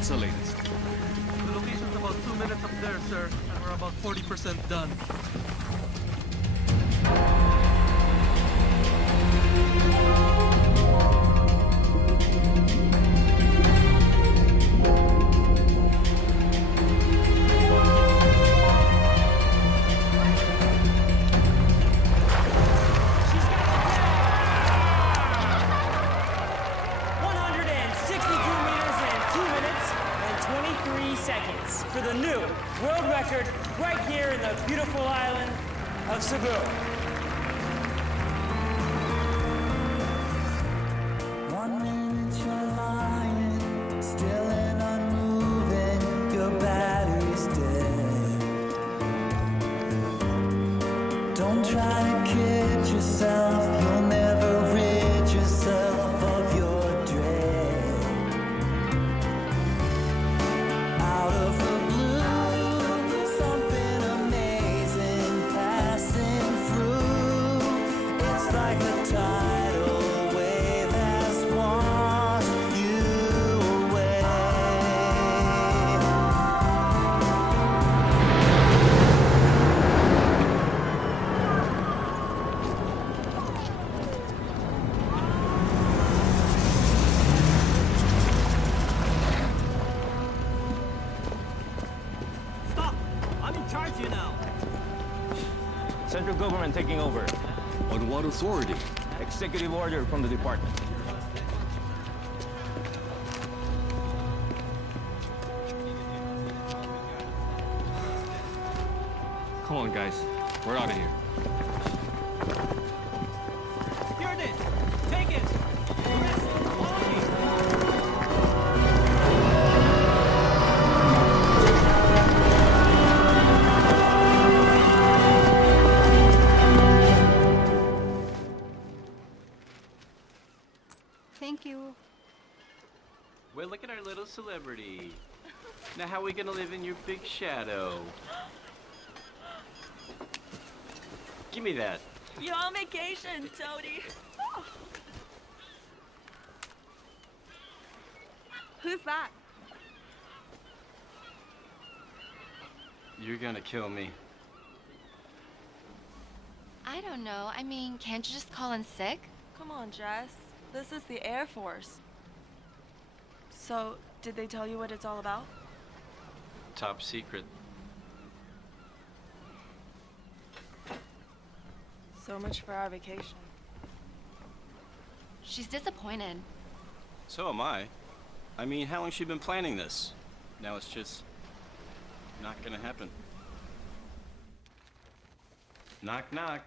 What's the latest? The location's about 2 minutes up there, sir, and we're about 40% done. For the new world record right here in the beautiful island of Cebu. One minute you're lying, still and unmoving, your battery's dead. Don't try to kid yourself, you'll never rid yourself of your dread. Out of the Central government taking over. On what authority? Executive order from the department. Come on, guys. We're out of here. Here it is. Take it. Thank you. Well, look at our little celebrity. Now, how are we gonna live in your big shadow? Give me that. You're on vacation, Toadie. Who's that? You're gonna kill me. I don't know. I mean, can't you just call in sick? Come on, Jess. This is the Air Force. So, did they tell you what it's all about? Top secret. So much for our vacation. She's disappointed. So am I. I mean, how long's she been planning this? Now it's just not gonna happen. Knock, knock.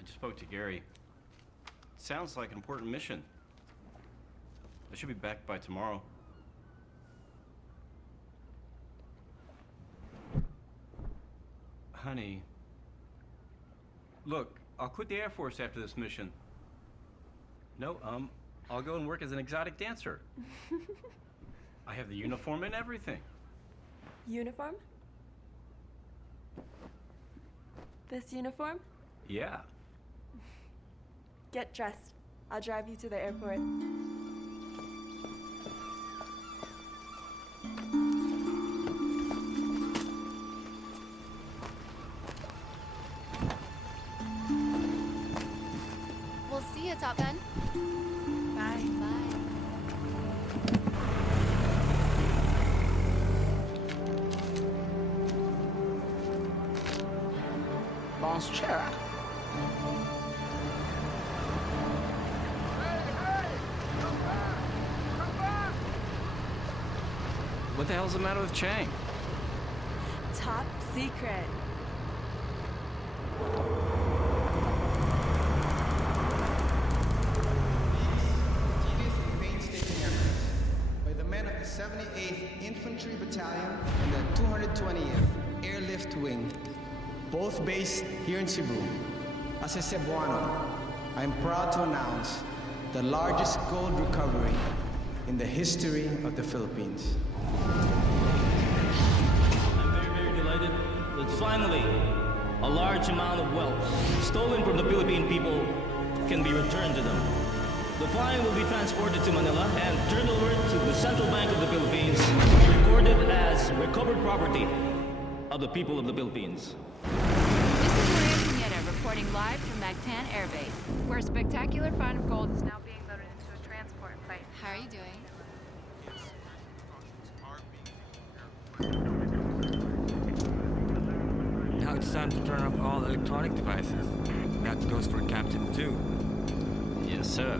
I just spoke to Gary. Sounds like an important mission. I should be back by tomorrow. Honey, look, I'll quit the Air Force after this mission. No, I'll go and work as an exotic dancer. I have the uniform and everything. Uniform? This uniform? Yeah. Get dressed. I'll drive you to the airport. We'll see you, Top Gun. Bye. Bye. Bonjour. What the hell's the matter with Chang? Top secret. By the men of the 78th Infantry Battalion and the 220th Airlift Wing, both based here in Cebu. As a Cebuano, I am proud to announce the largest gold recovery in the history of the Philippines. I'm very, very delighted that finally a large amount of wealth stolen from the Philippine people can be returned to them. The find will be transported to Manila and turned over to the Central Bank of the Philippines, recorded as recovered property of the people of the Philippines. This is Maria Pineda reporting live from Mactan Air Base, where a spectacular find of gold is now being loaded into a transport plane. How are you doing? Now it's time to turn off all electronic devices. That goes for Captain too. Yes, sir.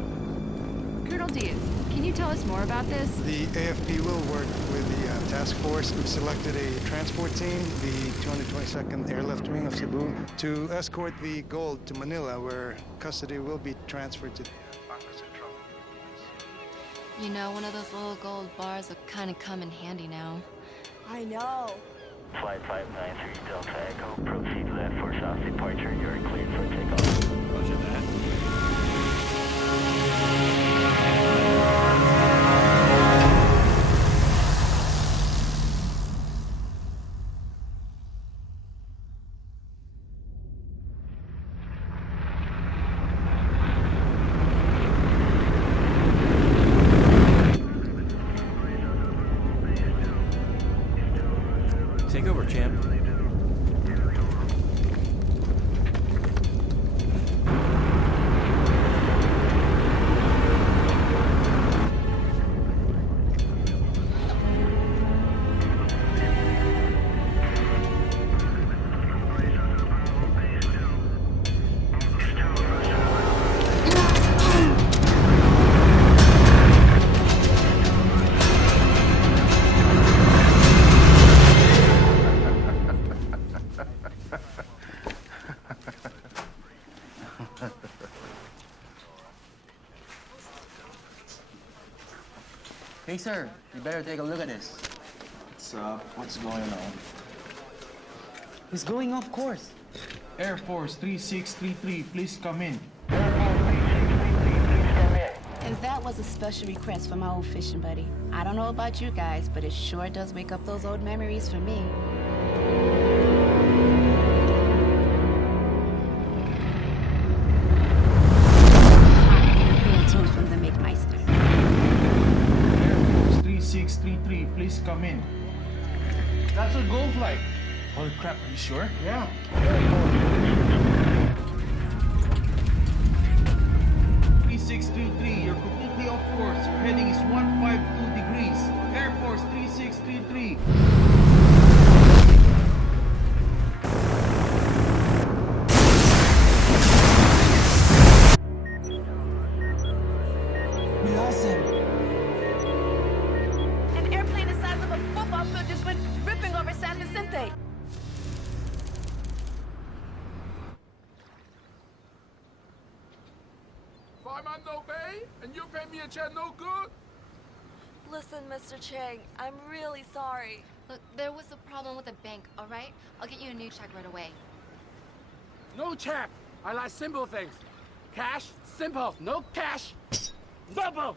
Colonel Diaz, can you tell us more about this? The AFP will work with the task force. We've selected a transport team, the 222nd Airlift Wing of Cebu, to escort the gold to Manila, where custody will be transferred to Bangko Central. You know, one of those little gold bars will kind of come in handy now. I know. Flight 593 Delta Echo, proceed left for south departure. You're cleared for takeoff. Roger that. Take over, champ. Hey, sir, you better take a look at this. What's up? What's going on? He's going off course. Air Force 3633, please come in. And that was a special request from my old fishing buddy. I don't know about you guys, but it sure does wake up those old memories for me. From the McMeister. Air Force 3633, please come in. That's a gold flight. Holy crap, are you sure? Yeah. 3633, you're completely off course. Your heading is 152 degrees. Air Force 3633. An airplane the size of a football field just went ripping over San Vicente. I'm on no pay, and you pay me a check no good? Listen, Mr. Chang, I'm really sorry. Look, there was a problem with the bank, all right? I'll get you a new check right away. No check. I like simple things. Cash, simple. No cash, double.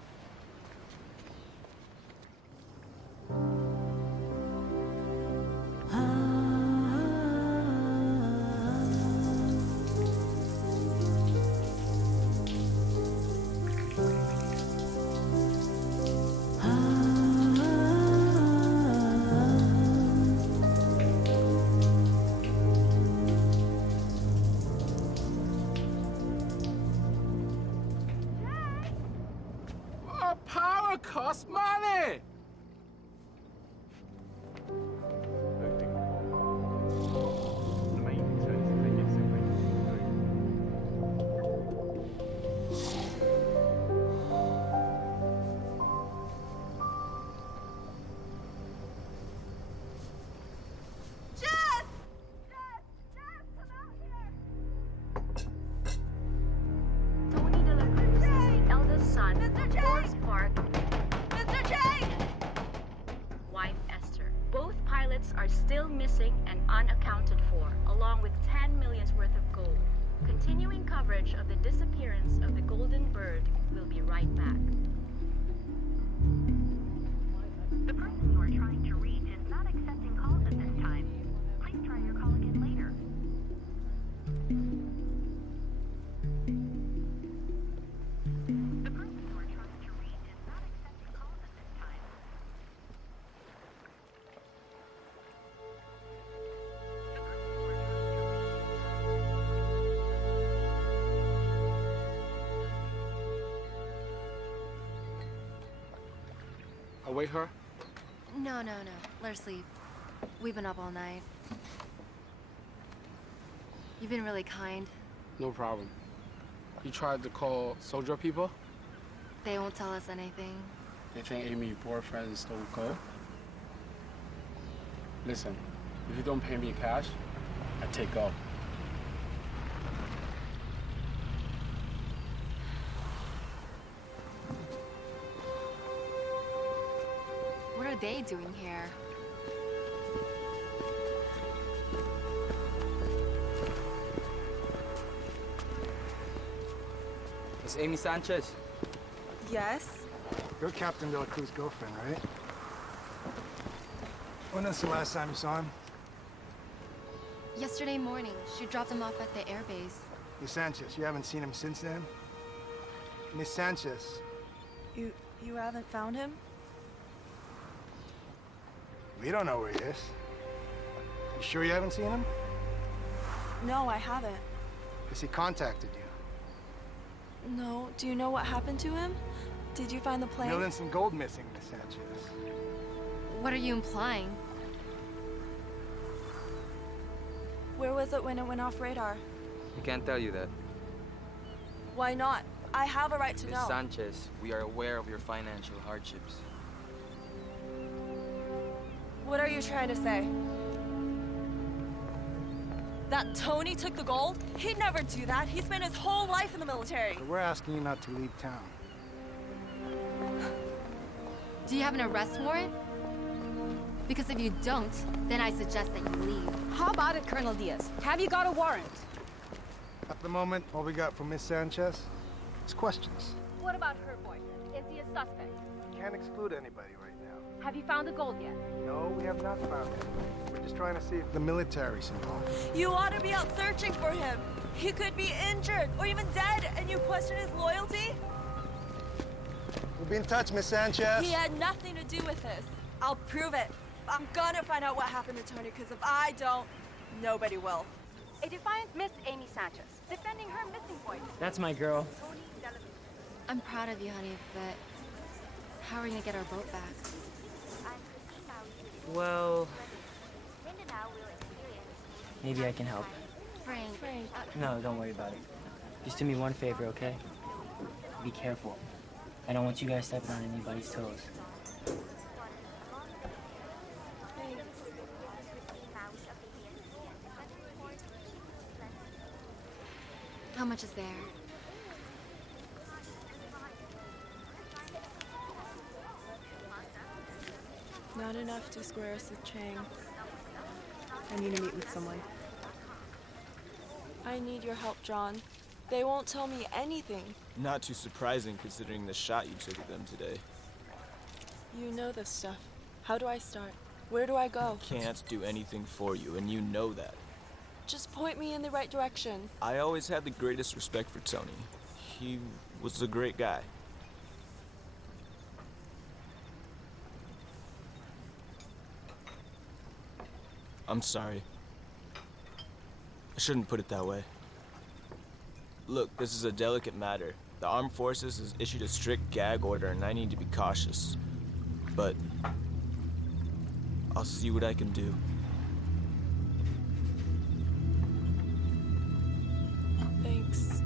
Power costs money! Jess! Tony De La Cruz is the eldest son of Forest Park. Mr. Chang! Wife Esther. Both pilots are still missing and unaccounted for, along with 10 million's worth of gold. Continuing coverage of the disappearance of the Golden Bird will be right back. The person you are trying to reach is not accepting calls at this time. Please try your call again later. wake her? No. Let her sleep. We've been up all night. You've been really kind. No problem. You tried to call soldier people? They won't tell us anything. They think Amy's boyfriend stole gold? Listen, if you don't pay me cash, I take gold. What are they doing here? It's Amy Sanchez. Yes? You're Captain De La Cruz's girlfriend, right? When was the last time you saw him? Yesterday morning, she dropped him off at the airbase. Miss Sanchez, you haven't seen him since then? Miss Sanchez. You haven't found him? We don't know where he is. You sure you haven't seen him? No, I haven't. Has he contacted you? No. Do you know what happened to him? Did you find the plane? Millions in gold missing, Miss Sanchez. What are you implying? Where was it when it went off radar? We can't tell you that. Why not? I have a right to Miss know. Sanchez, we are aware of your financial hardships. What are you trying to say? That Tony took the gold? He'd never do that. He spent his whole life in the military. So we're asking you not to leave town. Do you have an arrest warrant? Because if you don't, then I suggest that you leave. How about it, Colonel Diaz? Have you got a warrant? At the moment, all we got from Miss Sanchez is questions. What about her boyfriend? Is he a suspect? Can't exclude anybody right now. Have you found the gold yet? No, we have not found him. We're just trying to see if the military's involved. You ought to be out searching for him. He could be injured or even dead, and you question his loyalty? We'll be in touch, Miss Sanchez. He had nothing to do with this. I'll prove it. I'm gonna find out what happened to Tony, because if I don't, nobody will. A defiant Miss Amy Sanchez, defending her missing boyfriend. That's my girl. I'm proud of you, honey, but how are we gonna get our boat back? Well, maybe I can help. Frank. No, don't worry about it. Just do me one favor, okay? Be careful. I don't want you guys stepping on anybody's toes. How much is there? Not enough to square us with Chang. I need to meet with someone. I need your help, John. They won't tell me anything. Not too surprising considering the shot you took at them today. You know this stuff. How do I start? Where do I go? Can't do anything for you, and you know that. Just point me in the right direction. I always had the greatest respect for Tony. He was a great guy. I'm sorry. I shouldn't put it that way. Look, this is a delicate matter. The Armed Forces has issued a strict gag order and I need to be cautious. But I'll see what I can do. Thanks.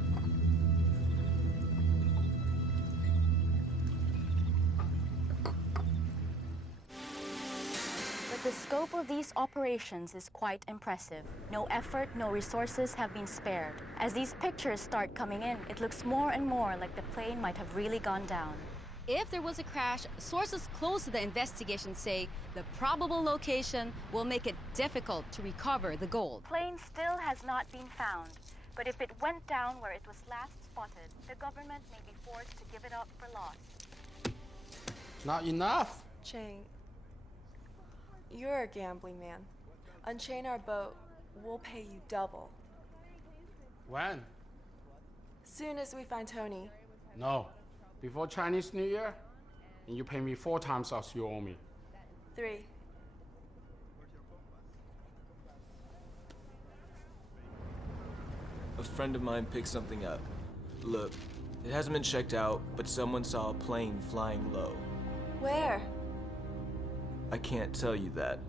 But the scope of these operations is quite impressive. No effort, no resources have been spared. As these pictures start coming in, it looks more and more like the plane might have really gone down. If there was a crash, sources close to the investigation say the probable location will make it difficult to recover the gold. Plane still has not been found, but if it went down where it was last spotted, the government may be forced to give it up for lost. Not enough. Chang, you're a gambling man. Unchain our boat. We'll pay you double. When? Soon as we find Tony. No. Before Chinese New Year, and you pay me 4 times as you owe me. 3. A friend of mine picked something up. Look, it hasn't been checked out, but someone saw a plane flying low. Where? I can't tell you that.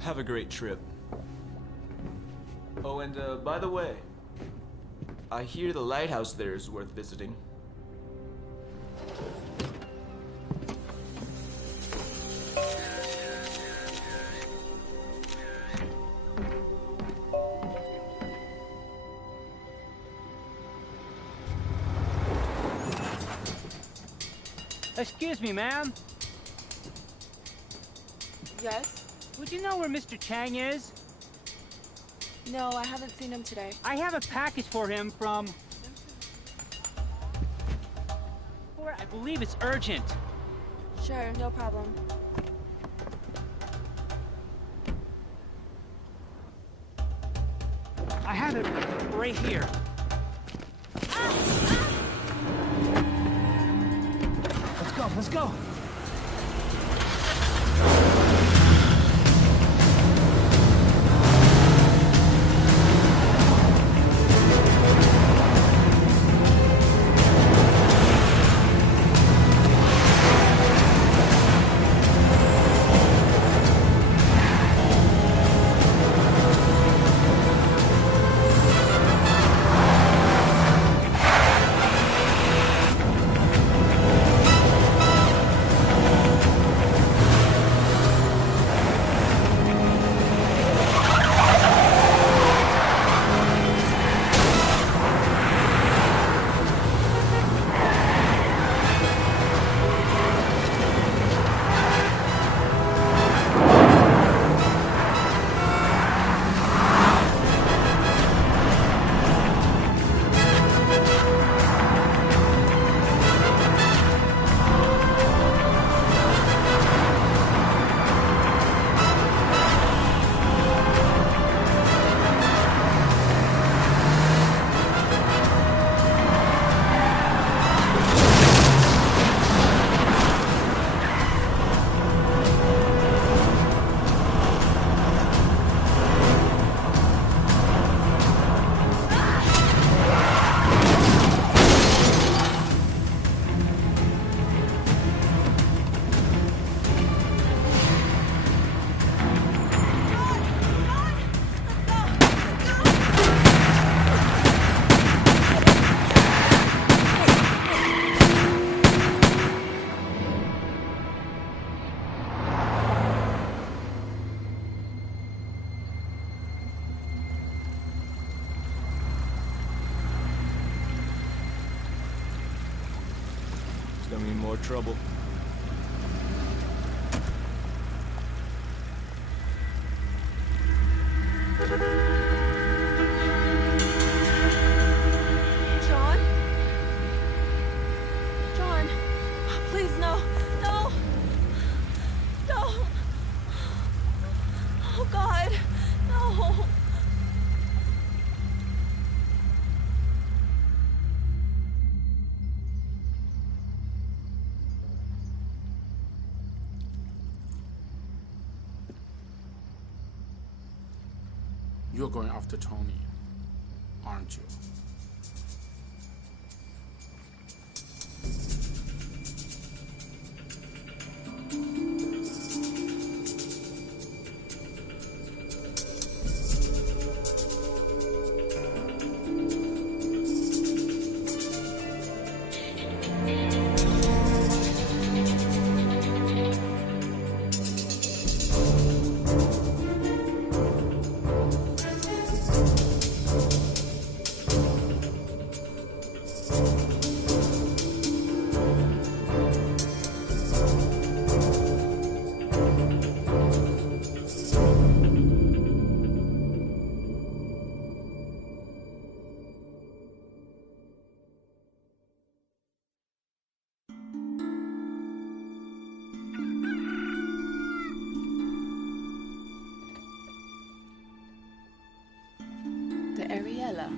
Have a great trip. Oh, and by the way, I hear the lighthouse there is worth visiting. Excuse me, ma'am. Yes? Would you know where Mr. Chang is? No, I haven't seen him today. I have a package for him from... I believe it's urgent. Sure, no problem. I have it right here. Let's go. Gonna be more trouble. John? John, please, no. No! No! Oh, God, no! You're going after Tony, aren't you? The Ariella.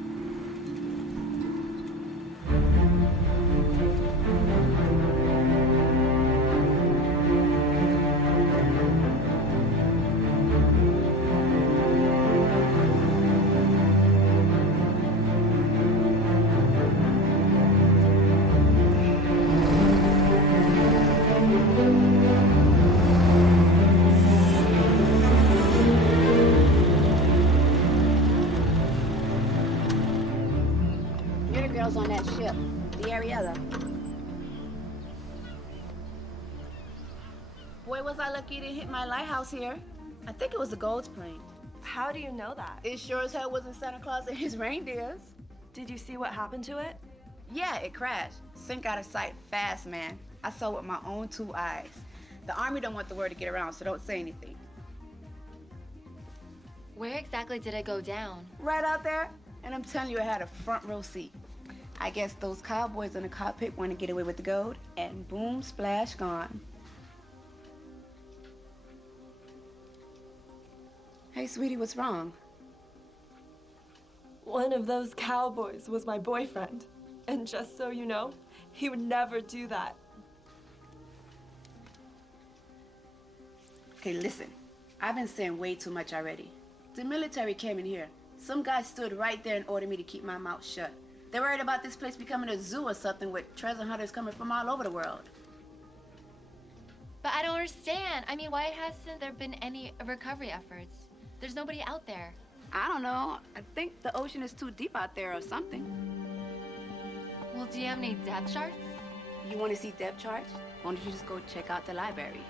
You're the girls on that ship, the Ariella. Boy, was I lucky to hit my lighthouse here. I think it was the Gold's plane. How do you know that? It sure as hell wasn't Santa Claus and his reindeers. Did you see what happened to it? Yeah, it crashed. Sink out of sight fast, man. I saw it with my own 2 eyes. The Army don't want the word to get around, so don't say anything. Where exactly did it go down? Right out there, and I'm telling you, it had a front row seat. I guess those cowboys in the cockpit want to get away with the gold, and boom, splash, gone. Hey, sweetie, what's wrong? One of those cowboys was my boyfriend. And just so you know, he would never do that. Okay, listen. I've been saying way too much already. The military came in here. Some guy stood right there and ordered me to keep my mouth shut. They're worried about this place becoming a zoo or something with treasure hunters coming from all over the world. But I don't understand. I mean, why hasn't there been any recovery efforts? There's nobody out there. I don't know. I think the ocean is too deep out there or something. Well, do you have any depth charts? You want to see depth charts? Why don't you just go check out the library?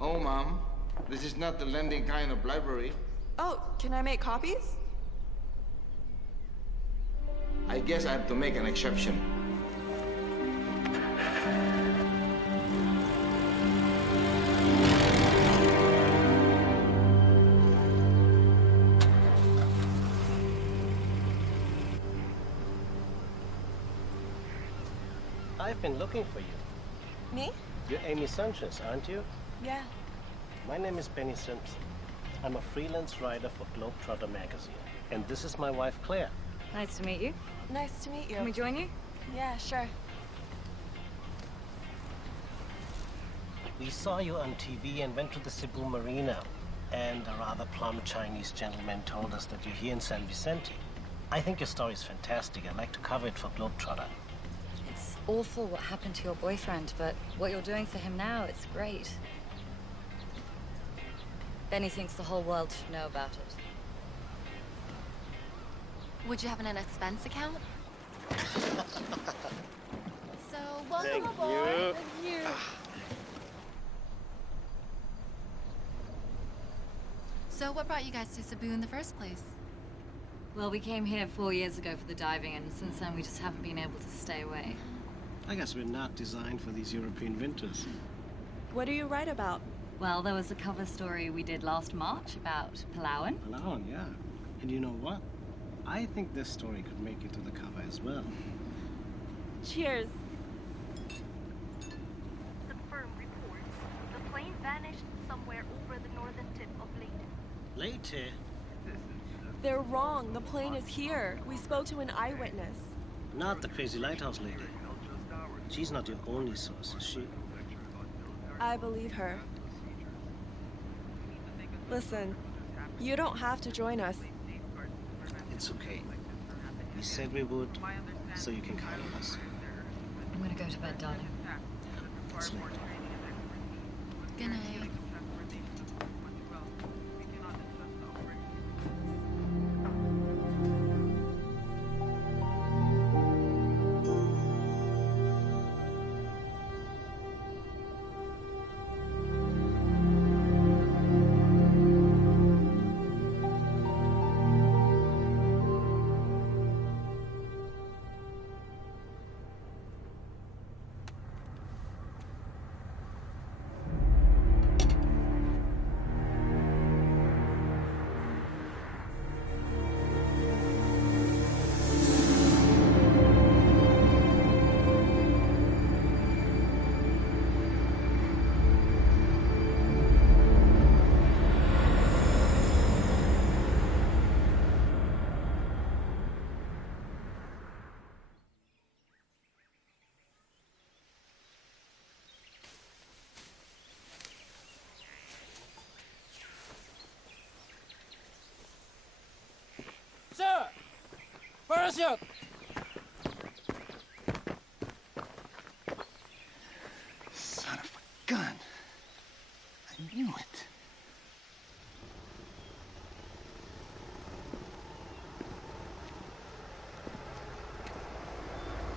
Oh, Mom. This is not the lending kind of library. Oh, can I make copies? I guess I have to make an exception. I've been looking for you. Me? You're Amy Sanchez, aren't you? Yeah. My name is Benny Simpson. I'm a freelance writer for Globetrotter magazine. And this is my wife, Claire. Nice to meet you. Nice to meet you. Can we join you? Yeah, sure. We saw you on TV and went to the Cebu Marina. And a rather plump Chinese gentleman told us that you're here in San Vicente. I think your story is fantastic. I'd like to cover it for Globetrotter. It's awful what happened to your boyfriend, but what you're doing for him now, it's great. Benny thinks the whole world should know about it. Would you have an expense account? So, welcome Thank aboard. you. So, what brought you guys to Cebu in the first place? Well, we came here 4 years ago for the diving, and since then we just haven't been able to stay away. I guess we're not designed for these European winters. What do you write about? Well, there was a cover story we did last March about Palawan. Palawan, yeah. And you know what? I think this story could make it to the cover as well. Cheers. The firm reports the plane vanished somewhere over the northern tip of Leyte. Leyte? They're wrong. The plane is here. We spoke to an eyewitness. Not the crazy lighthouse lady. She's not your only source, is she? I believe her. Listen, you don't have to join us. It's okay. We said we would, so you can count on us. I'm gonna go to bed, darling. It's late. Good night. Parachute! Son of a gun. I knew it.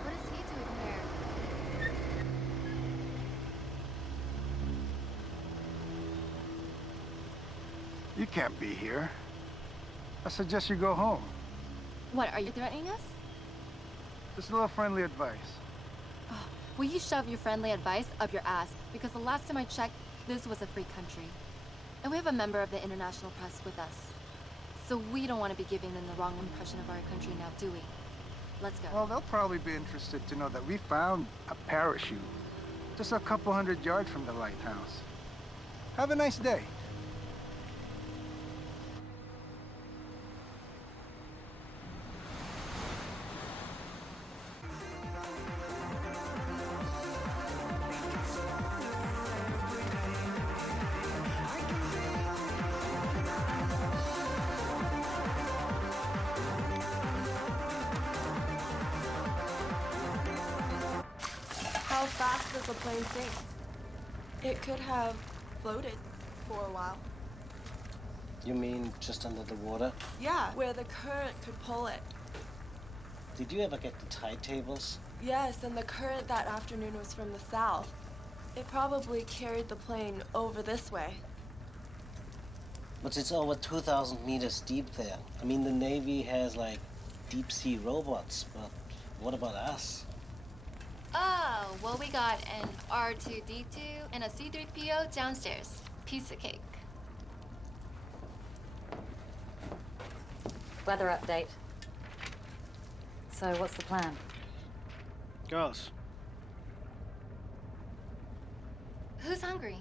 What is he doing here? You can't be here. I suggest you go home. What, are you threatening us? Just a little friendly advice. Will you shove your friendly advice up your ass? Because the last time I checked, this was a free country. And we have a member of the international press with us. So we don't want to be giving them the wrong impression of our country now, do we? Let's go. Well, they'll probably be interested to know that we found a parachute just a couple 100 yards from the lighthouse. Have a nice day. How fast does the plane sink? It could have floated for a while. You mean just under the water? Yeah, where the current could pull it. Did you ever get the tide tables? Yes, and the current that afternoon was from the south. It probably carried the plane over this way. But it's over 2,000 meters deep there. I mean, the Navy has, like, deep-sea robots, but what about us? Oh, well, we got an R2-D2 and a C-3PO downstairs. Piece of cake. Weather update. So, what's the plan? Girls. Who's hungry?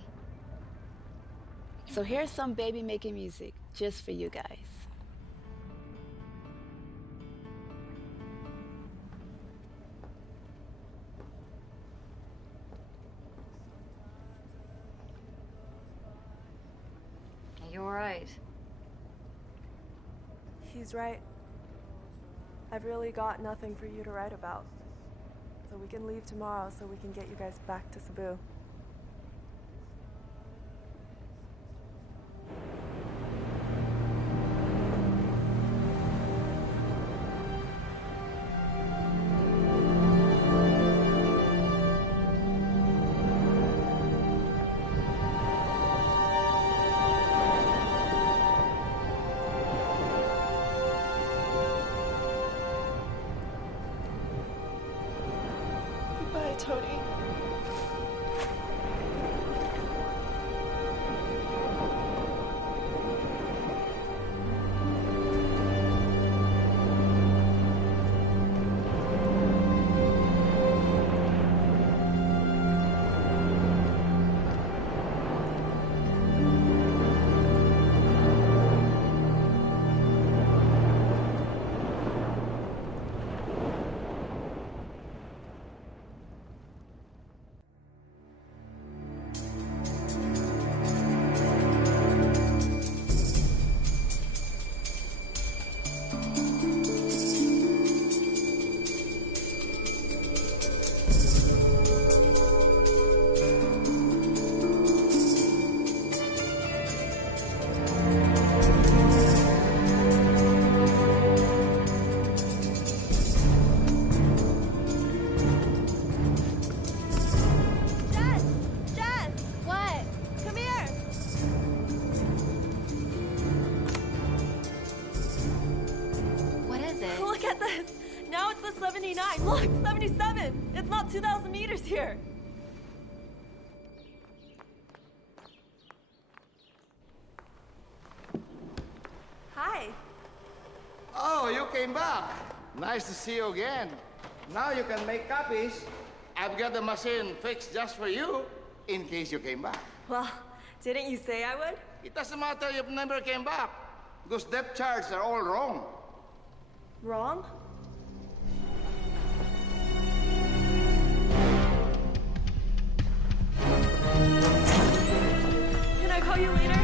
So here's some baby making music just for you guys. Are you alright? He's right. I've really got nothing for you to write about. So we can leave tomorrow so we can get you guys back to Cebu. Bye, Tony. Jess! What? Come here! What is it? Look at this! Now it's the 79! Look! 77! It's not 2,000 meters here! Hi! Oh, you came back. Nice to see you again. Now you can make copies. I've got the machine fixed just for you, in case you came back. Well, didn't you say I would? It doesn't matter if you never came back, because depth charts are all wrong. Wrong? Can I call you later?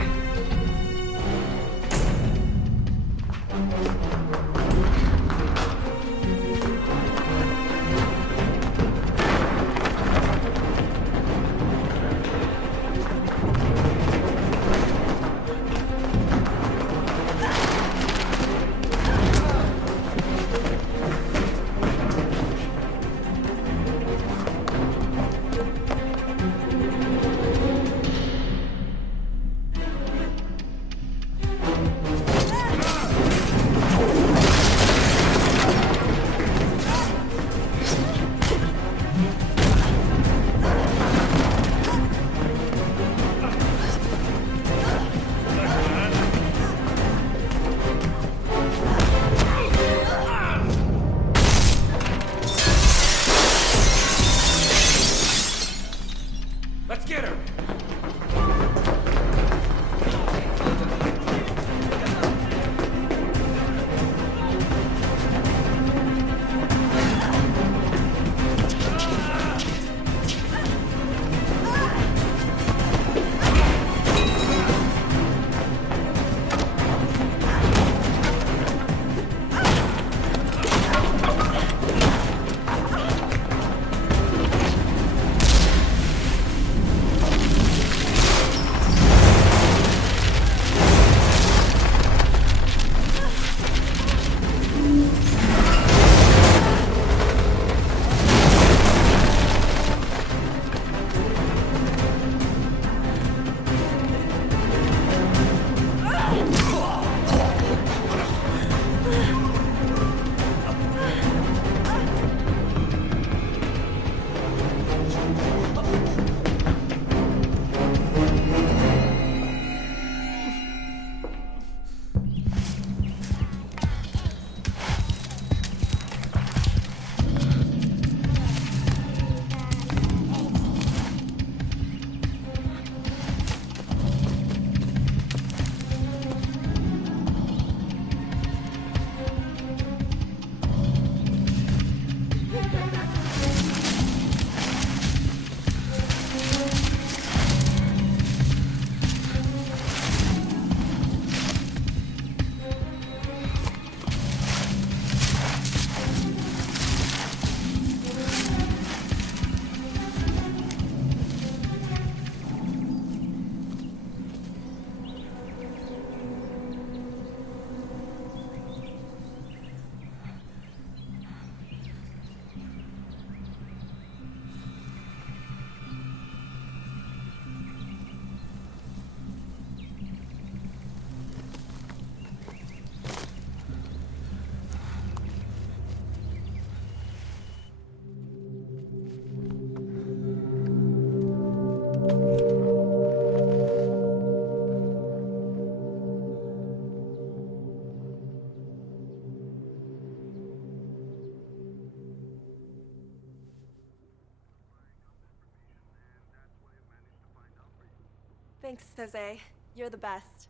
Thanks, Jose. You're the best.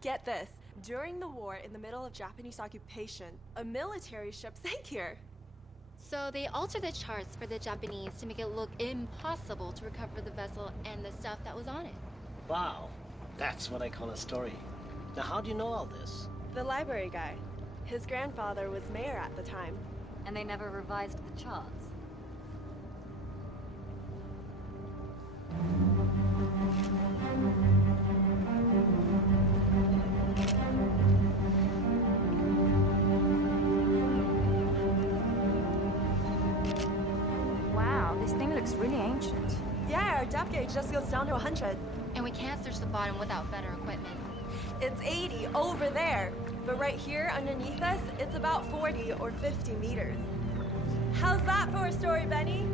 Get this. During the war, in the middle of Japanese occupation, a military ship sank here. So they altered the charts for the Japanese to make it look impossible to recover the vessel and the stuff that was on it. Wow, that's what I call a story. Now, how do you know all this? The library guy. His grandfather was mayor at the time. And they never revised the charts. Wow, this thing looks really ancient. Yeah, our depth gauge just goes down to 100. And we can't search the bottom without better equipment. It's 80 over there. But right here underneath us, it's about 40 or 50 meters. How's that for a story, Benny?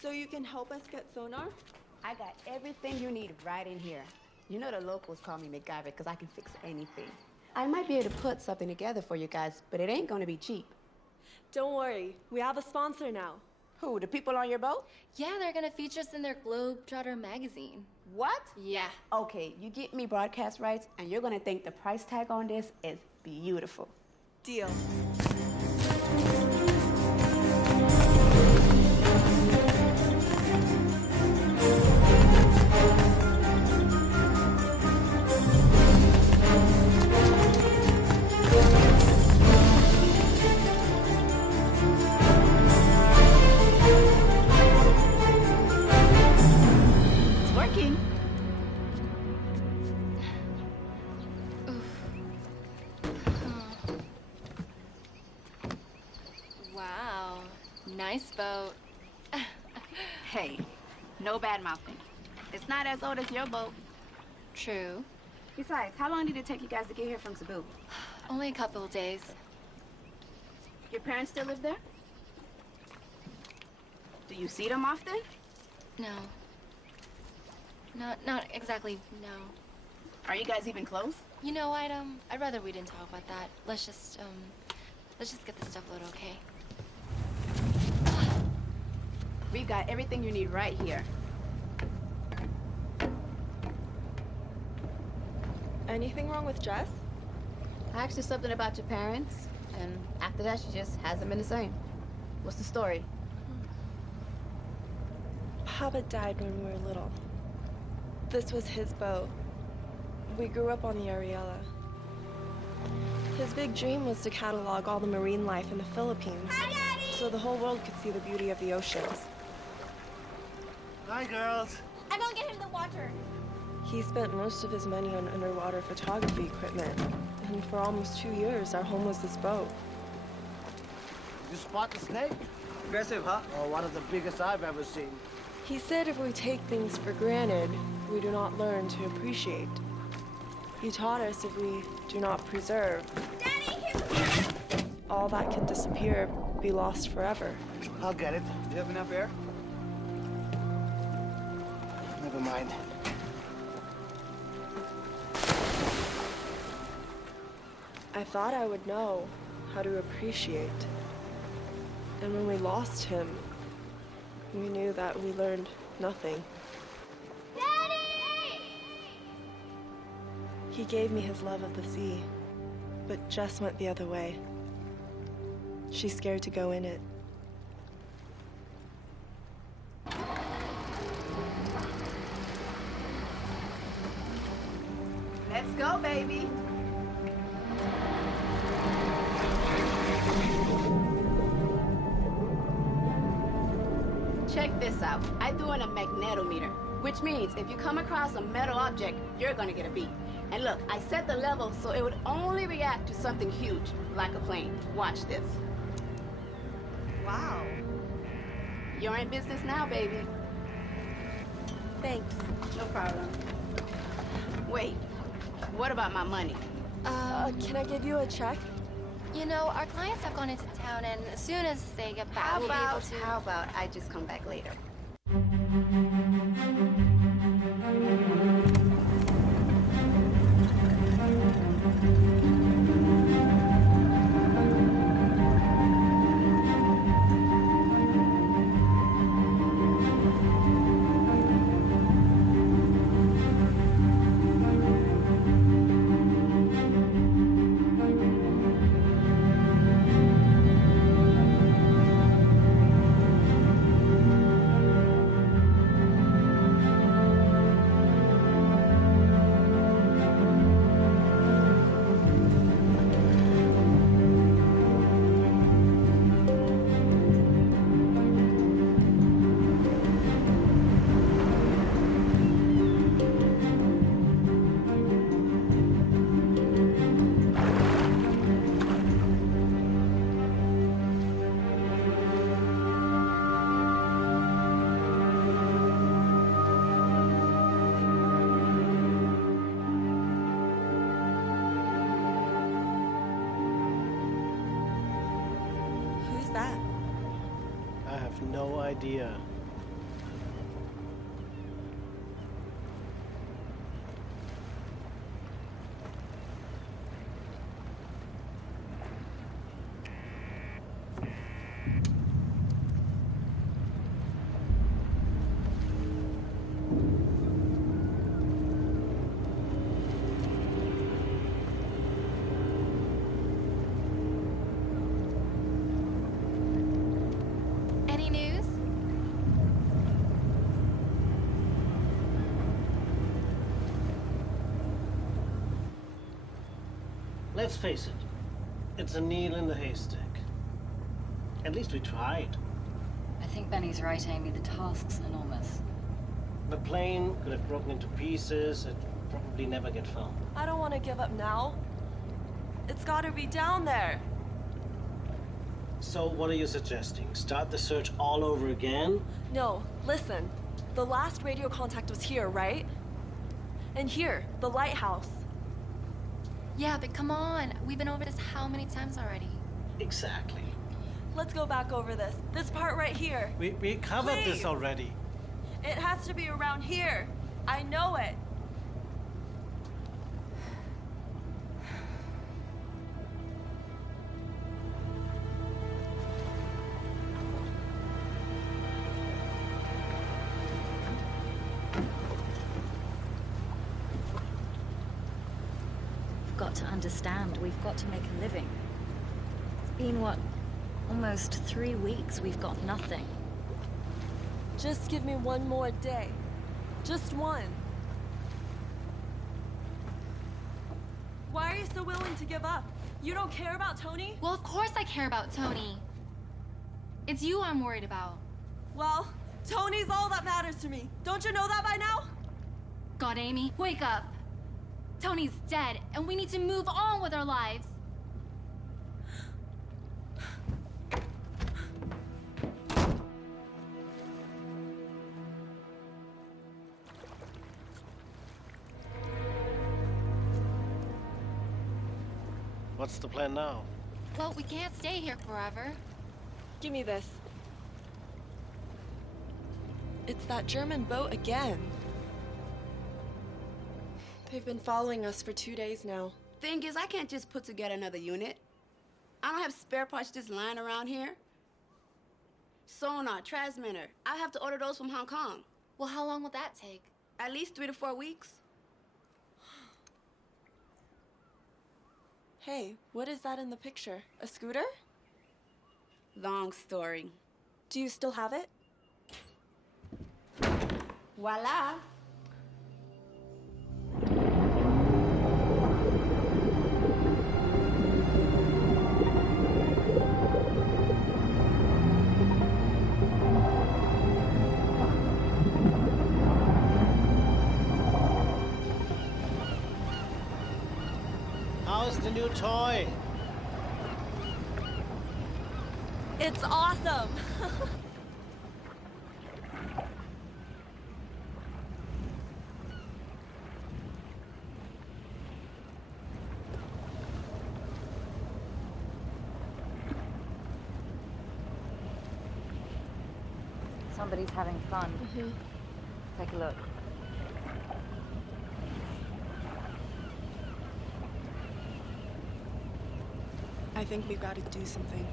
So you can help us get sonar? I got everything you need right in here. You know the locals call me MacGyver because I can fix anything. I might be able to put something together for you guys, but it ain't gonna be cheap. Don't worry, we have a sponsor now. Who, the people on your boat? Yeah, they're gonna feature us in their Globetrotter magazine. What? Yeah. Okay, you get me broadcast rights, and you're gonna think the price tag on this is beautiful. Deal. Wow, nice boat. Hey, no bad mouthing. It's not as old as your boat. True. Besides, how long did it take you guys to get here from Cebu? Only a couple of days. Your parents still live there? Do you see them often? No. Not exactly, no. Are you guys even close? You know, I'd rather we didn't talk about that. Let's just get this stuff loaded, okay? We've got everything you need right here. Anything wrong with Jess? I asked her something about your parents, and after that, she just hasn't been the same. What's the story? Papa died when we were little. This was his boat. We grew up on the Ariella. His big dream was to catalog all the marine life in the Philippines, so the whole world could see the beauty of the oceans. Hi, girls. I'm gonna get him the water. He spent most of his money on underwater photography equipment, and for almost 2 years, our home was this boat. You spot the snake? Aggressive, huh? Oh, one of the biggest I've ever seen. He said if we take things for granted, we do not learn to appreciate. He taught us if we do not preserve, all that can disappear, be lost forever. I'll get it. Do you have enough air? Never mind. I thought I would know how to appreciate. And when we lost him, we knew that we learned nothing. Daddy! He gave me his love of the sea, but Jess went the other way. She's scared to go in it. Let's go, baby. Check this out. I threw in a magnetometer, which means if you come across a metal object, you're gonna get a beep. And look, I set the level so it would only react to something huge, like a plane. Watch this. Wow. You're in business now, baby. Thanks. No problem. Wait, what about my money? Can I give you a check? You know, our clients have gone into town, and as soon as they get back, we'll be able to... How about I just come back later? I have no idea. Any news? Let's face it, it's a needle in the haystack. At least we tried. I think Benny's right, Amy. The task's enormous. The plane could have broken into pieces. It'd probably never get found. I don't want to give up now. It's gotta be down there. So what are you suggesting? Start the search all over again? No, listen. The last radio contact was here, right? And here, the lighthouse. Yeah, but come on. We've been over this how many times already? Exactly. Let's go back over this. This part right here. We covered Please. this already. It has to be around here. I know it. We've got to understand. We've got to make a living. It's been, what, almost 3 weeks we've got nothing. Just give me one more day. Just one. Why are you so willing to give up? You don't care about Tony? Well, of course I care about Tony. It's you I'm worried about. Well, Tony's all that matters to me. Don't you know that by now? God, Amy, wake up. Tony's dead, and we need to move on with our lives. What's the plan now? Well, we can't stay here forever. Give me this. It's that German boat again. They've been following us for 2 days now. Thing is, I can't just put together another unit. I don't have spare parts just lying around here. Sonar, transmitter. I have to order those from Hong Kong. Well, how long will that take? At least 3 to 4 weeks. Hey, what is that in the picture? A scooter? Long story. Do you still have it? Voila. How's the new toy? It's awesome! Somebody's having fun. Take a look. I think we've got to do something.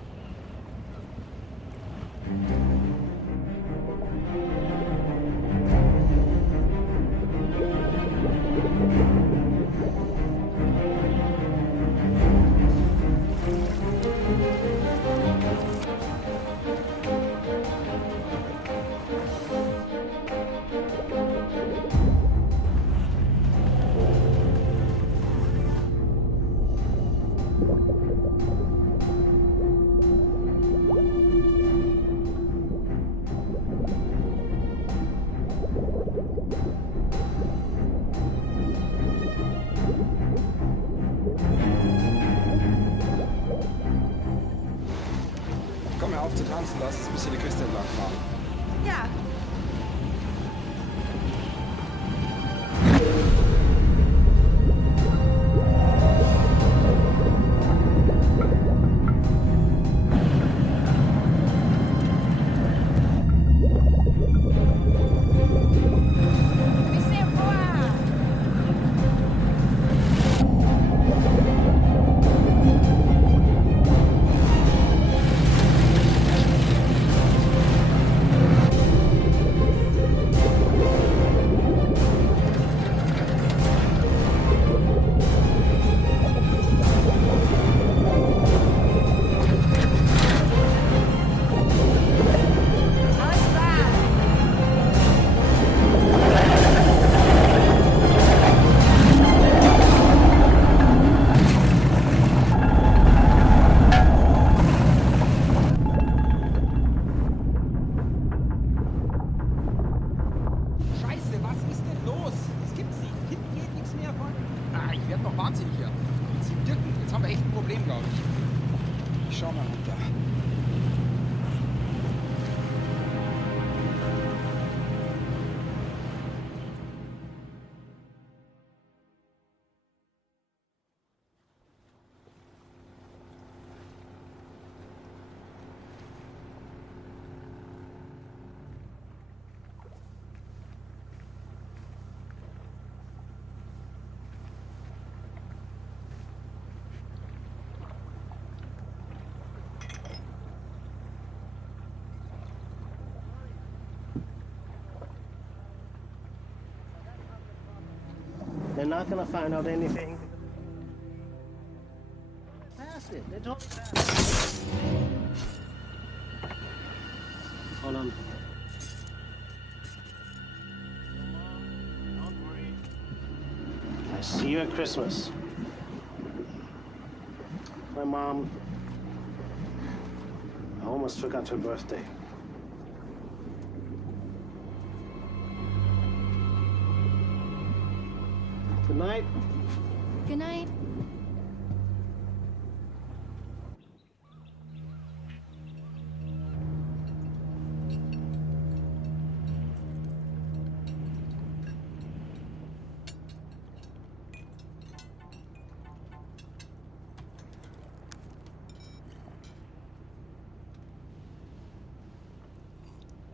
Komm, hör auf zu tanzen, lass uns ein bisschen die Küste entlang fahren. Ja. Schau mal runter. They're not gonna find out anything. Pass it. They told me pass it. Hold on. Don't worry. I see you at Christmas. My mom, I almost forgot her birthday. Good night. Good night.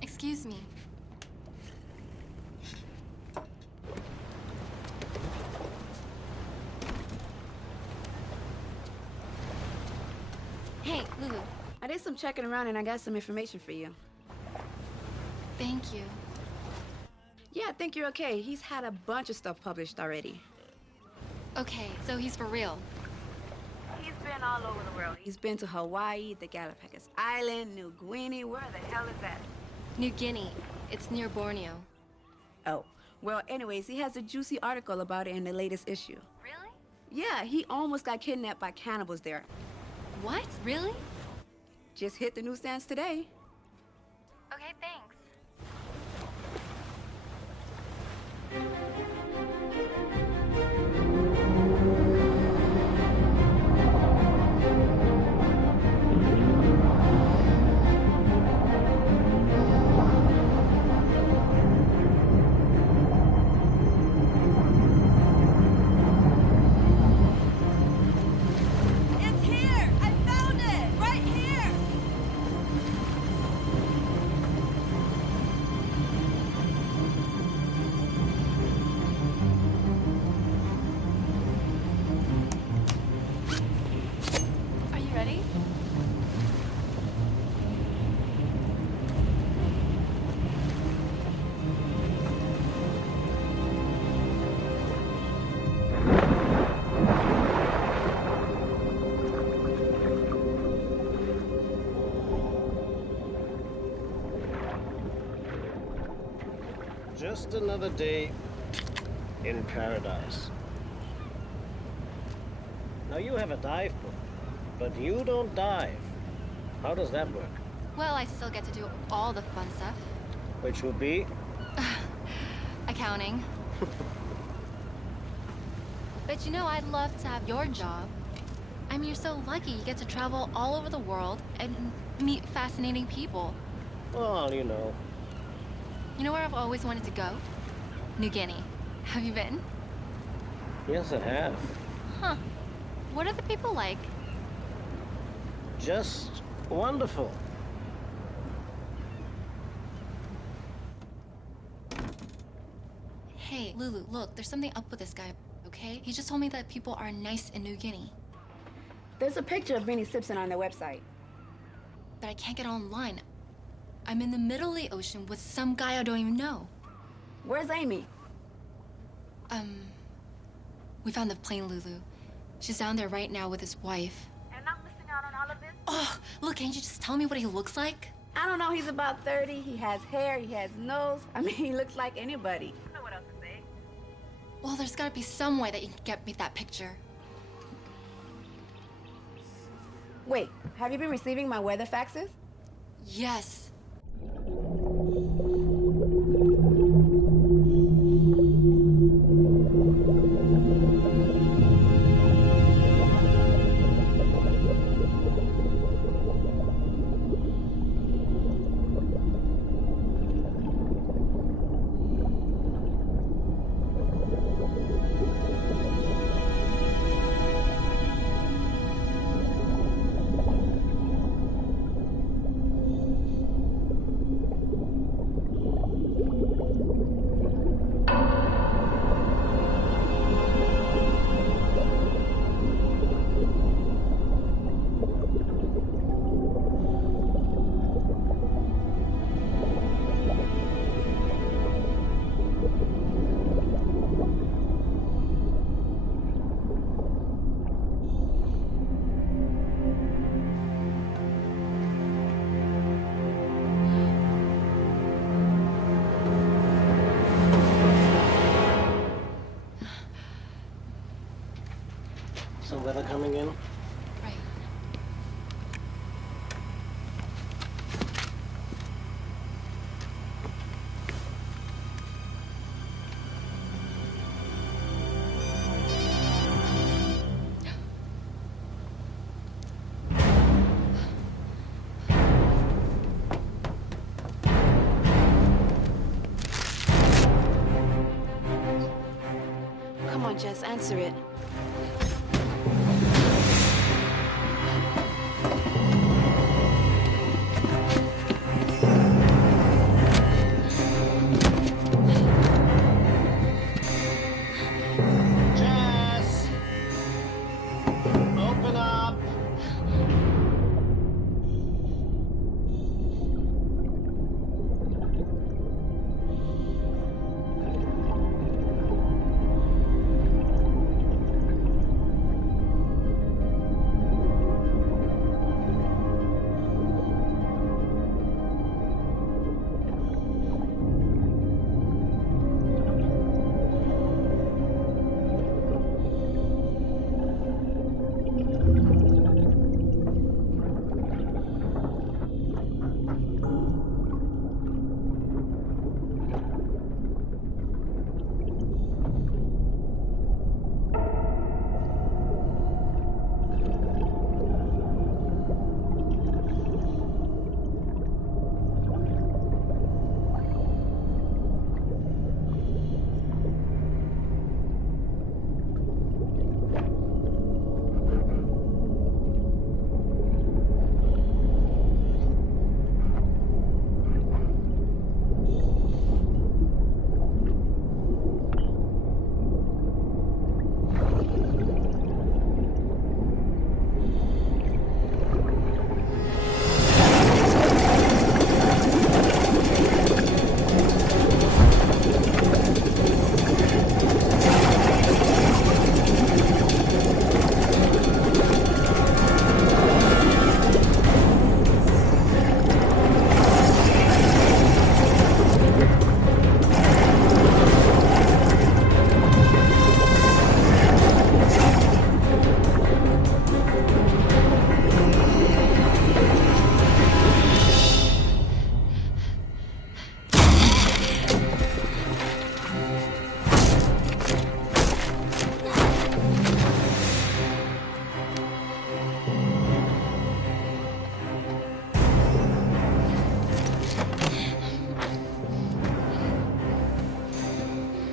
Excuse me. Hey, Lulu. I did some checking around and I got some information for you. Thank you. Yeah, I think you're okay. He's had a bunch of stuff published already. Okay, so he's for real. He's been all over the world. He's been to Hawaii, the Galapagos Island, New Guinea. Where the hell is that? New Guinea. It's near Borneo. Oh, well, anyways, he has a juicy article about it in the latest issue. Really? Yeah, he almost got kidnapped by cannibals there. What? Really? Just hit the newsstands today. Okay, thanks. It's here! I found it! Right here! Are you ready? Just another day in paradise. Now you have a dive book, but you don't dive. How does that work? Well, I still get to do all the fun stuff. Which would be? Accounting. But you know, I'd love to have your job. I mean, you're so lucky. You get to travel all over the world and meet fascinating people. Well, you know. You know where I've always wanted to go? New Guinea. Have you been? Yes, I have. Huh. What are the people like? Just wonderful. Hey, Lulu, look, there's something up with this guy, okay? He just told me that people are nice in New Guinea. There's a picture of Benny Simpson on their website. But I can't get online. I'm in the middle of the ocean with some guy I don't even know. Where's Amy? We found the plane, Lulu. She's down there right now with his wife. And I'm missing out on all of this? Oh, look, can't you just tell me what he looks like? I don't know, he's about 30, he has hair, he has nose. I mean, he looks like anybody. I don't know what else to say. Well, there's gotta be some way that you can get me that picture. Wait, have you been receiving my weather faxes? Yes. Jess. Answer it. Jess! Open up!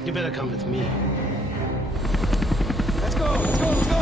You better come with me. Let's go, let's go, let's go!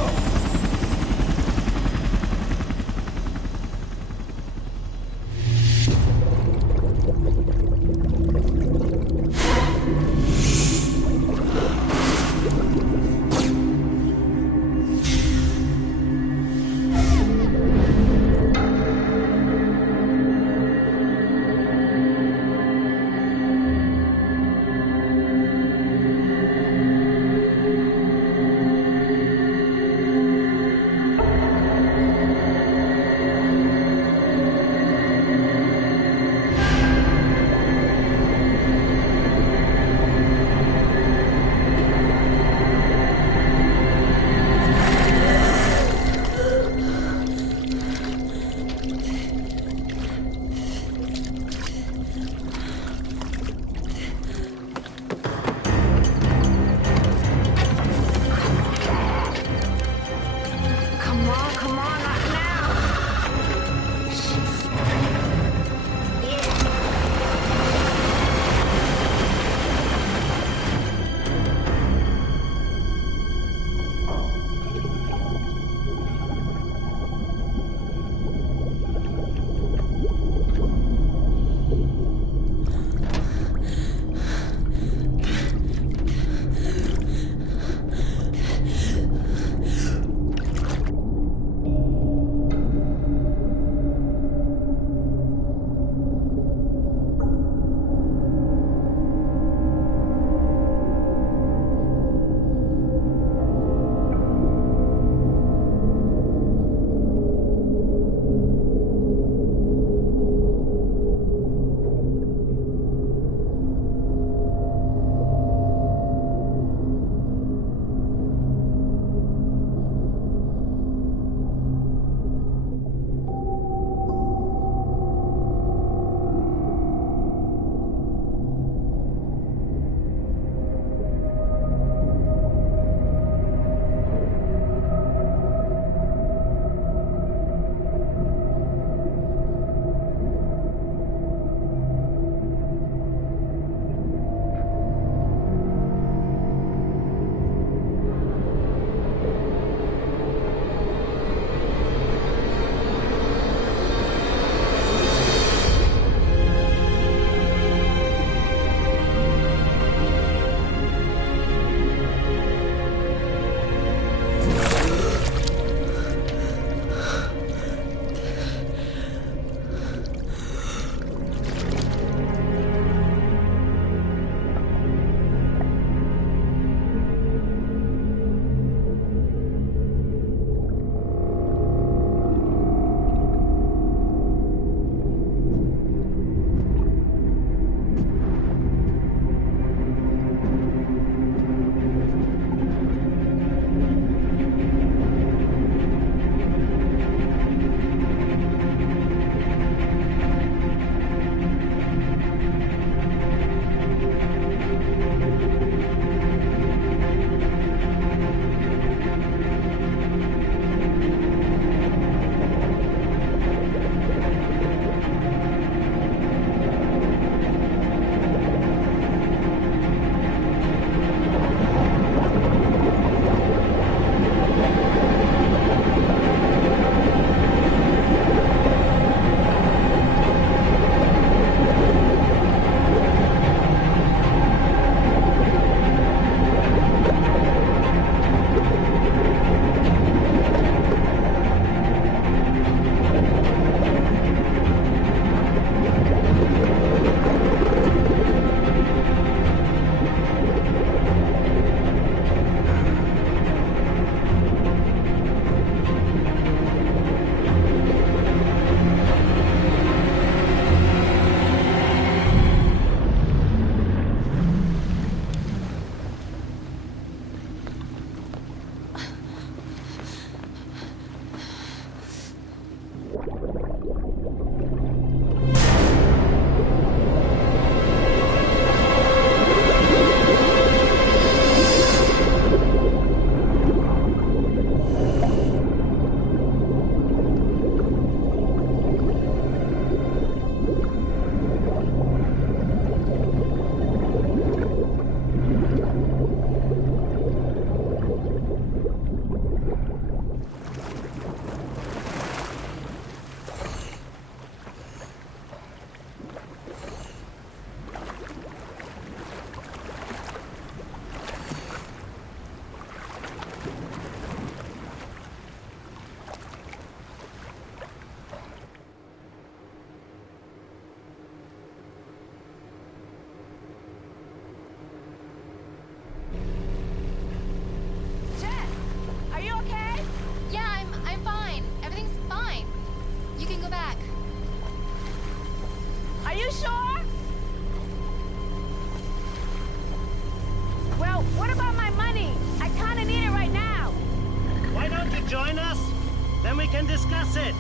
That's it!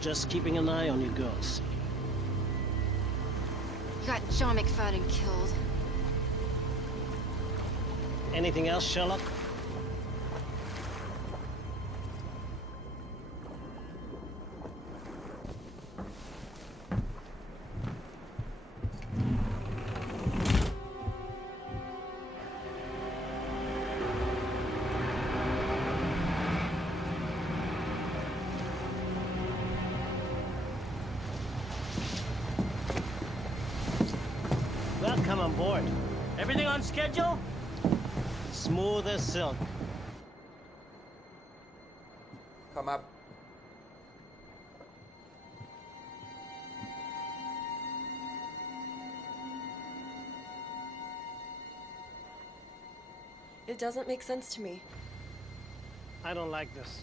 Just keeping an eye on you girls. You got John McFadden killed. Anything else, Sherlock? Welcome on board. Everything on schedule? Smooth as silk. Come up. It doesn't make sense to me. I don't like this.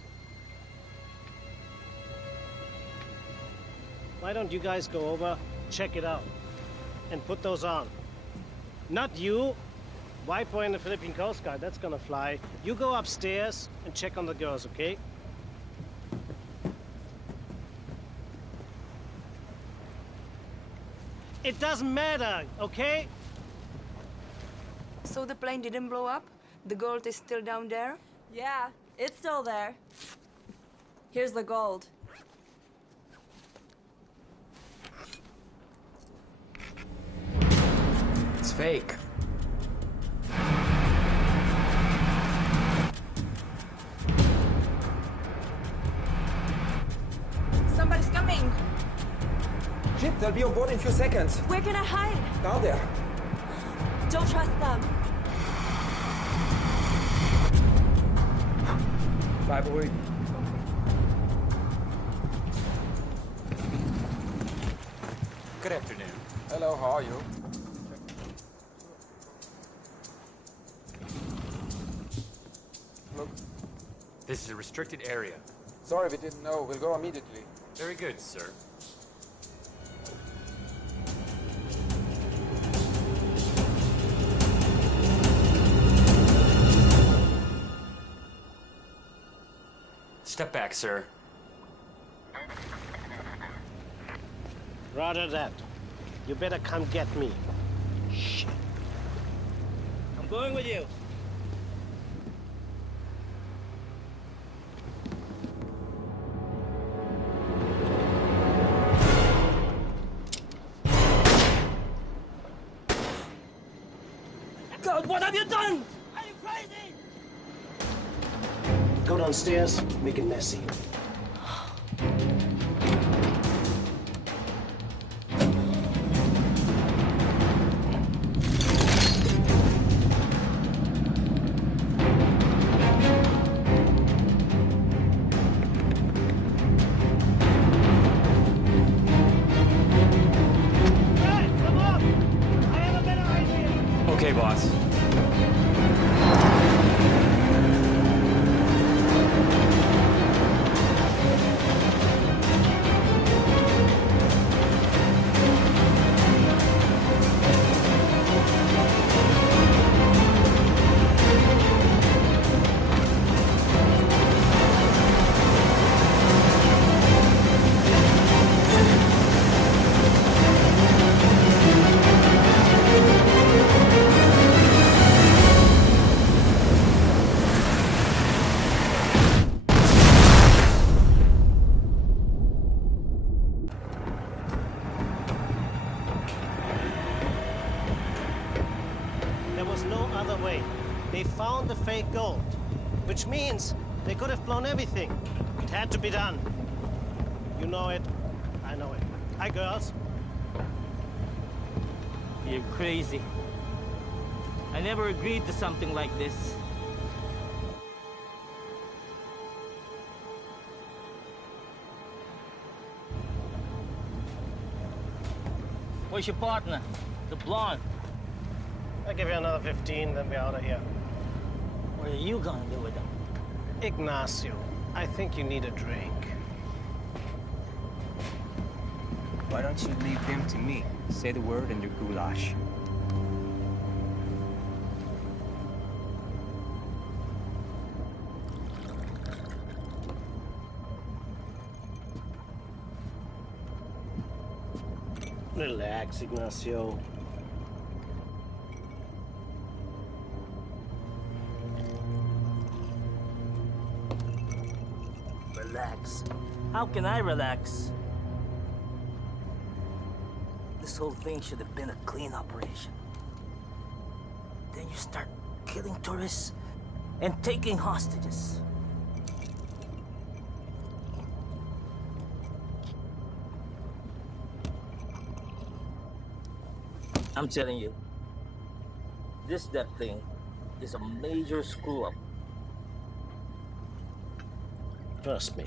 Why don't you guys go over, check it out, and put those on? Not you. White boy in the Philippine Coast Guard, that's gonna fly. You go upstairs and check on the girls, okay? It doesn't matter, okay? So the plane didn't blow up? The gold is still down there? Yeah, it's still there. Here's the gold. It's fake. Somebody's coming. Shit, they'll be on board in a few seconds. Where can I hide? Down there. Don't trust them. Bleib ruhig. Good afternoon. Hello, how are you? Look. This is a restricted area. Sorry, we didn't know. We'll go immediately. Very good, sir. Step back, sir. Roger that. You better come get me. Shit. I'm going with you. God, what have you done? Are you crazy? Go downstairs, make it messy. Okay, boss. There was no other way. They found the fake gold, which means they could have blown everything. It had to be done. You know it. I know it. Hi, girls. You're crazy. I never agreed to something like this. Where's your partner? The blonde. I'll give you another 15, then we're out of here. What are you gonna do with him? Ignacio, I think you need a drink. Why don't you leave him to me? Say the word and you're goulash. Relax, Ignacio. Relax. How can I relax? This whole thing should have been a clean operation. Then you start killing tourists and taking hostages. I'm telling you, this death thing is a major screw-up. Trust me.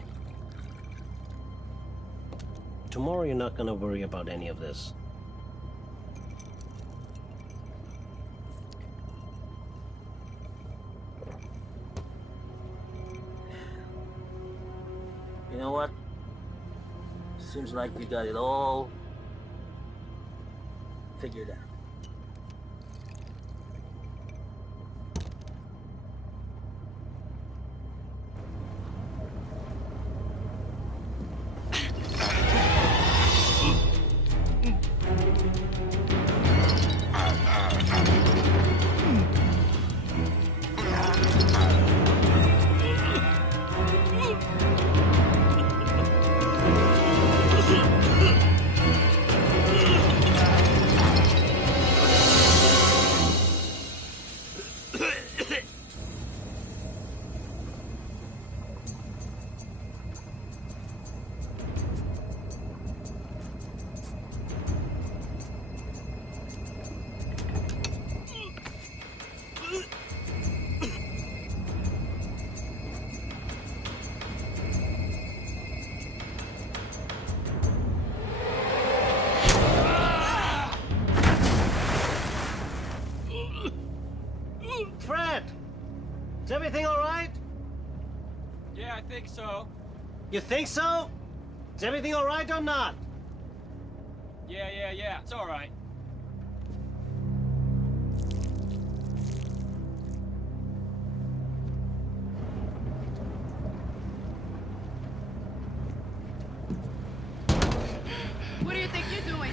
Tomorrow you're not gonna worry about any of this. You know what? Seems like we got it all figured out. Is everything all right? Yeah, I think so. You think so? Is everything all right or not? Yeah, it's all right. What do you think you're doing?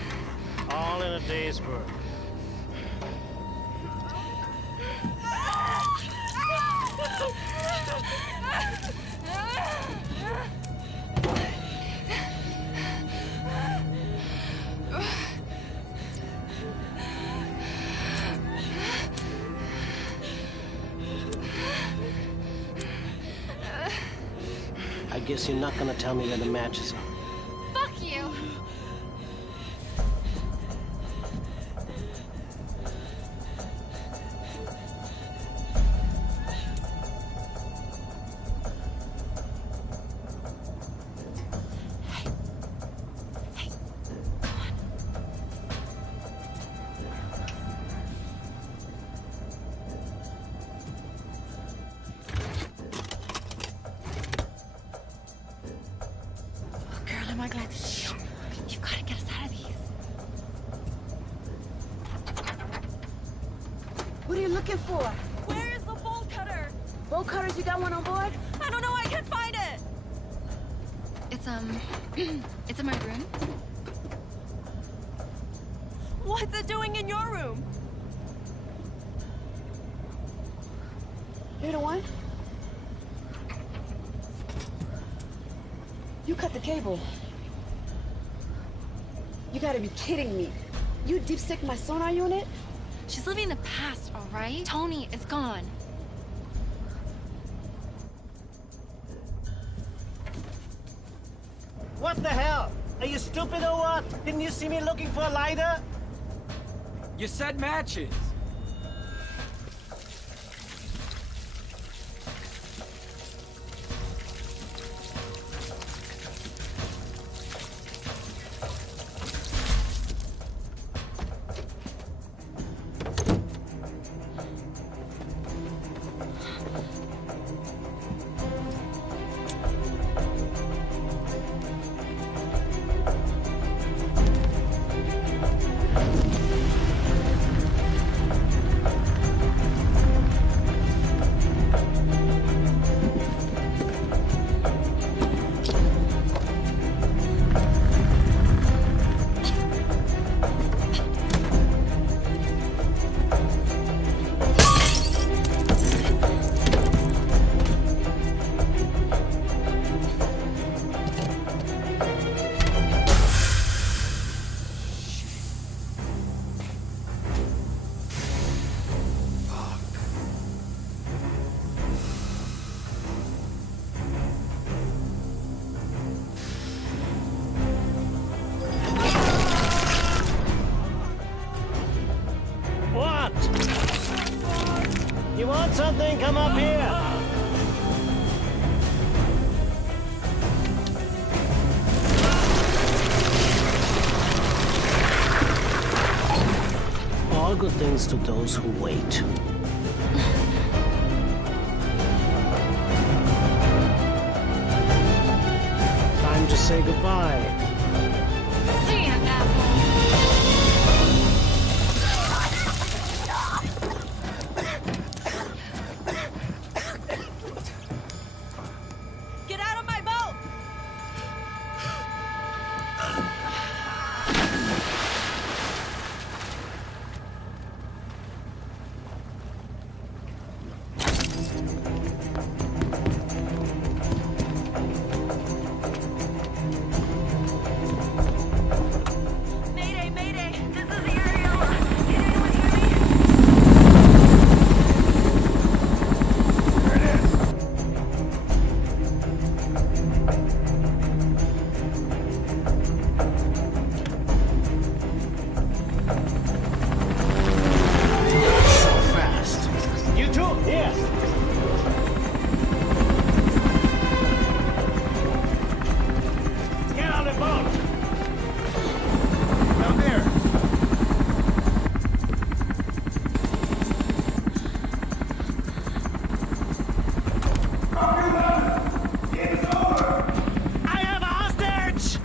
All in a day's work. I guess you're not gonna tell me where the matches are. Fuck you! Am I glad to see you? You've got to get us out of these. What are you looking for? Where is the bolt cutter? Bolt cutters, you got one on board? I don't know, I can't find it! It's it's in my room. What's it doing in your room? You're the one? You cut the cable. You gotta be kidding me. You deep sick my sonar unit? She's living the past, all right? Tony is gone. What the hell? Are you stupid or what? Didn't you see me looking for a lighter? You said matches. want something, come up here. All good things to those who wait. Time to say goodbye. See ya, apple. Get out of my boat! Mayday, mayday! This is the Ariola. Can anyone hear me? There it is. Fast. You too, here. Get on the boat. Down there. I have a hostage!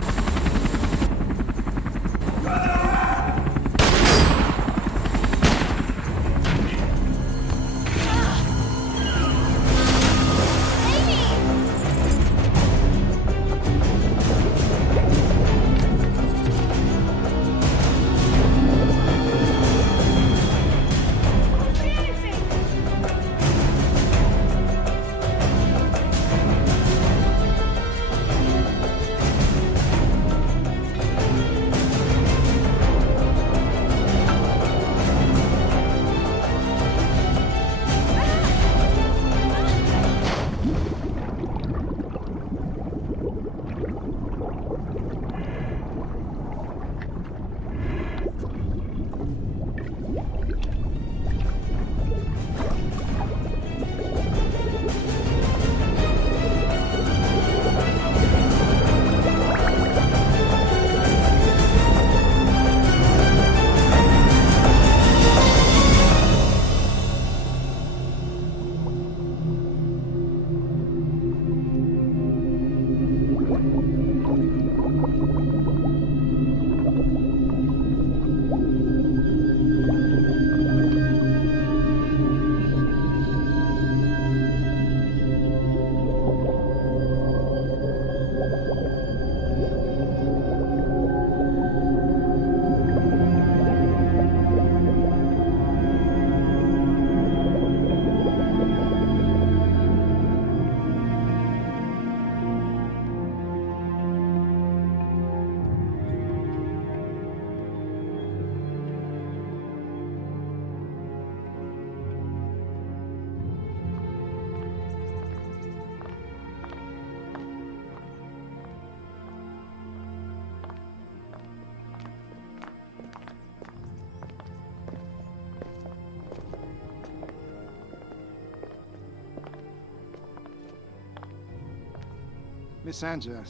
Miss Sanchez.